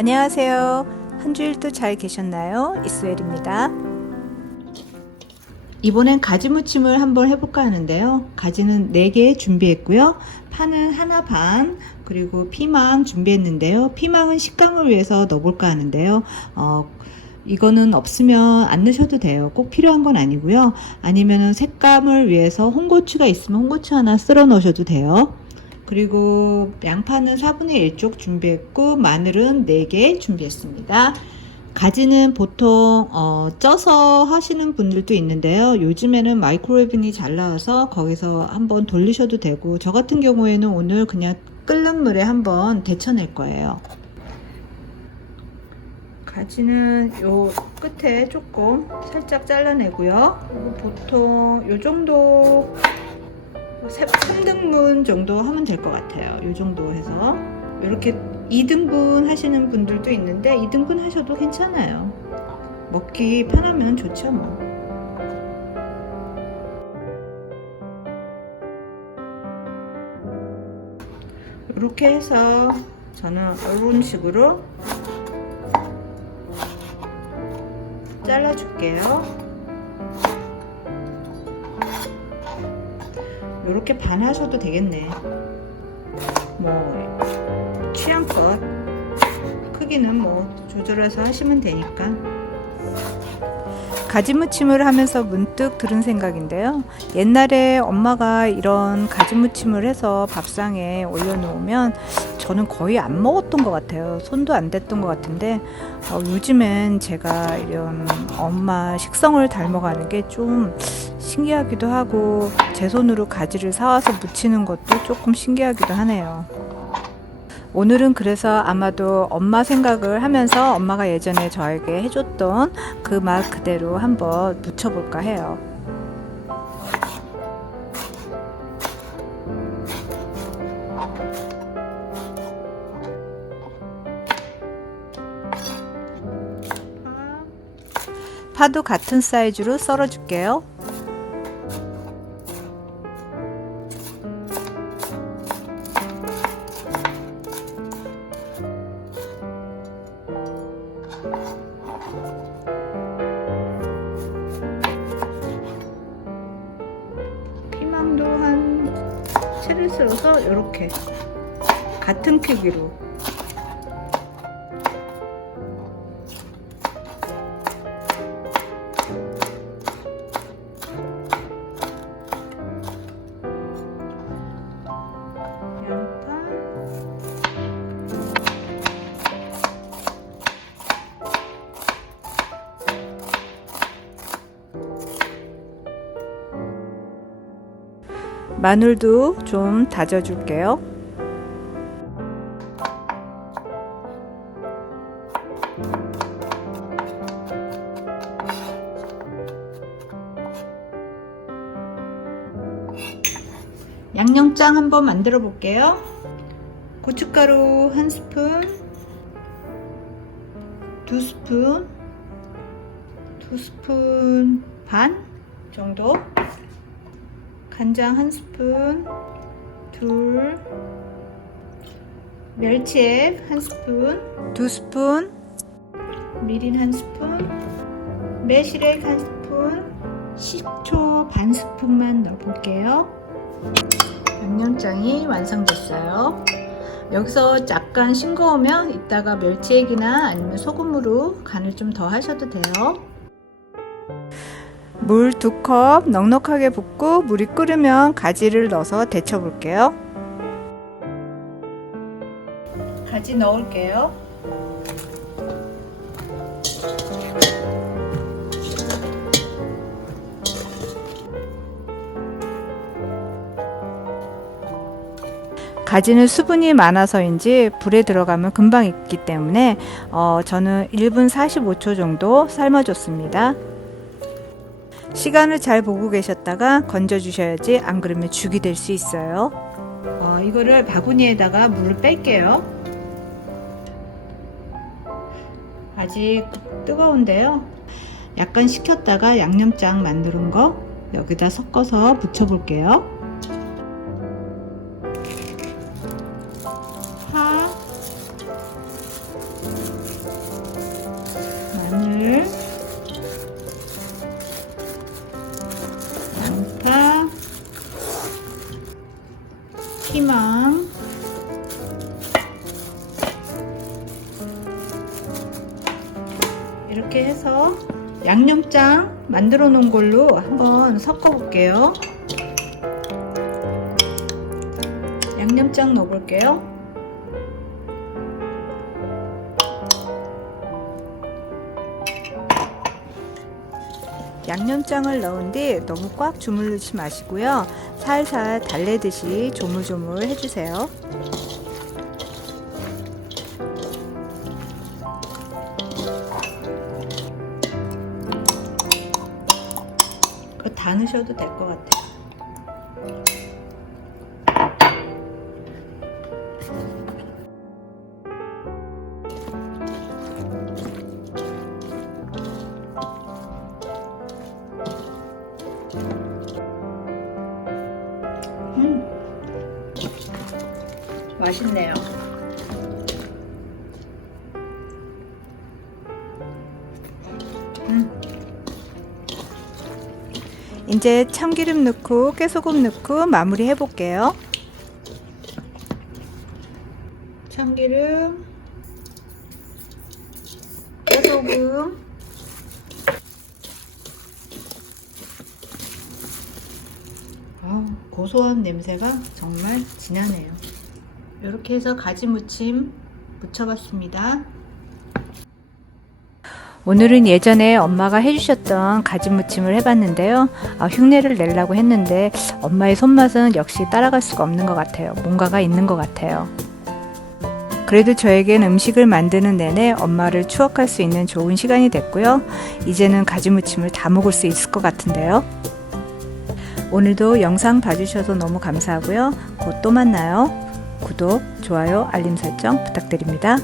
안녕하세요. 한 주일도 잘 계셨나요? 이스웰입니다. 이번엔 가지 무침을 한번 해볼까 하는데요. 가지는 4개 준비했고요. 파는 하나 반, 그리고 피망 준비했는데요. 피망은 식감을 위해서 넣어볼까 하는데요. 이거는 없으면 안 넣으셔도 돼요. 꼭 필요한 건 아니고요. 아니면은 색감을 위해서 홍고추가 있으면 홍고추 하나 썰어 넣으셔도 돼요. 그리고 양파는 4분의 1쪽 준비했고, 마늘은 4개 준비했습니다. 가지는 보통 쪄서 하시는 분들도 있는데요. 요즘에는 마이크로웨이브이 잘 나와서 거기서 한번 돌리셔도 되고, 저 같은 경우에는 오늘 그냥 끓는 물에 한번 데쳐낼 거예요. 가지는 요 끝에 조금 살짝 잘라내고요. 그리고 보통 요 정도 3등분 정도 하면 될 것 같아요. 요 정도 해서 이렇게 2등분 하시는 분들도 있는데 2등분 하셔도 괜찮아요. 먹기 편하면 좋죠 뭐. 이렇게 해서 저는 이런 식으로 잘라줄게요. 이렇게 반 하셔도 되겠네. 뭐 취향껏 크기는 뭐 조절해서 하시면 되니까. 가지 무침을 하면서 문득 들은 생각인데요. 옛날에 엄마가 이런 가지 무침을 해서 밥상에 올려놓으면 저는 거의 안 먹었던 것 같아요. 손도 안 댔던 것 같은데 요즘엔 제가 이런 엄마 식성을 닮아가는 게 좀 신기하기도 하고, 제 손으로 가지를 사와서 무치는 것도 조금 신기하기도 하네요. 오늘은 그래서 아마도 엄마 생각을 하면서 엄마가 예전에 저에게 해줬던 그 맛 그대로 한번 무쳐볼까 해요. 파도 같은 사이즈로 썰어 줄게요. 피망도 한 채를 썰어서 이렇게 같은 크기로. 마늘도 좀 다져줄게요. 양념장 한번 만들어 볼게요. 고춧가루 1스푼, 2스푼, 2스푼 반 정도, 간장 1스푼, 둘, 멸치액 1스푼, 2스푼, 미린 1스푼, 매실액 1스푼, 식초 반 스푼만 넣어볼게요. 양념장이 완성됐어요. 여기서 약간 싱거우면 이따가 멸치액이나 아니면 소금으로 간을 좀 더 하셔도 돼요. 물 2컵 넉넉하게 붓고, 물이 끓으면 가지를 넣어서 데쳐 볼게요. 가지 넣을게요. 가지는 수분이 많아서인지 불에 들어가면 금방 익기 때문에 저는 1분 45초 정도 삶아줬습니다. 시간을 잘 보고 계셨다가 건져 주셔야지, 안 그러면 죽이 될 수 있어요. 이거를 바구니에다가 물을 뺄게요. 아직 뜨거운데요. 약간 식혔다가 양념장 만드는 거 여기다 섞어서 묻혀 볼게요. 파, 이렇게 해서 양념장 만들어 놓은 걸로 한번 섞어 볼게요. 양념장 넣어 볼게요. 양념장을 넣은 뒤 너무 꽉 주물르지 마시고요. 살살 달래듯이 조물조물 해주세요. 그거 다 넣으셔도 될 것 같아요. 맛있네요. 이제 참기름 넣고 깨소금 넣고 마무리 해볼게요. 참기름, 깨소금, 고소한 냄새가 정말 진하네요. 이렇게 해서 가지 무침 무쳐봤습니다. 오늘은 예전에 엄마가 해주셨던 가지 무침을 해봤는데요. 흉내를 내려고 했는데 엄마의 손맛은 역시 따라갈 수가 없는 것 같아요. 뭔가가 있는 것 같아요. 그래도 저에겐 음식을 만드는 내내 엄마를 추억할 수 있는 좋은 시간이 됐고요. 이제는 가지 무침을 다 먹을 수 있을 것 같은데요. 오늘도 영상 봐주셔서 너무 감사하고요. 곧 또 만나요. 구독, 좋아요, 알림 설정 부탁드립니다.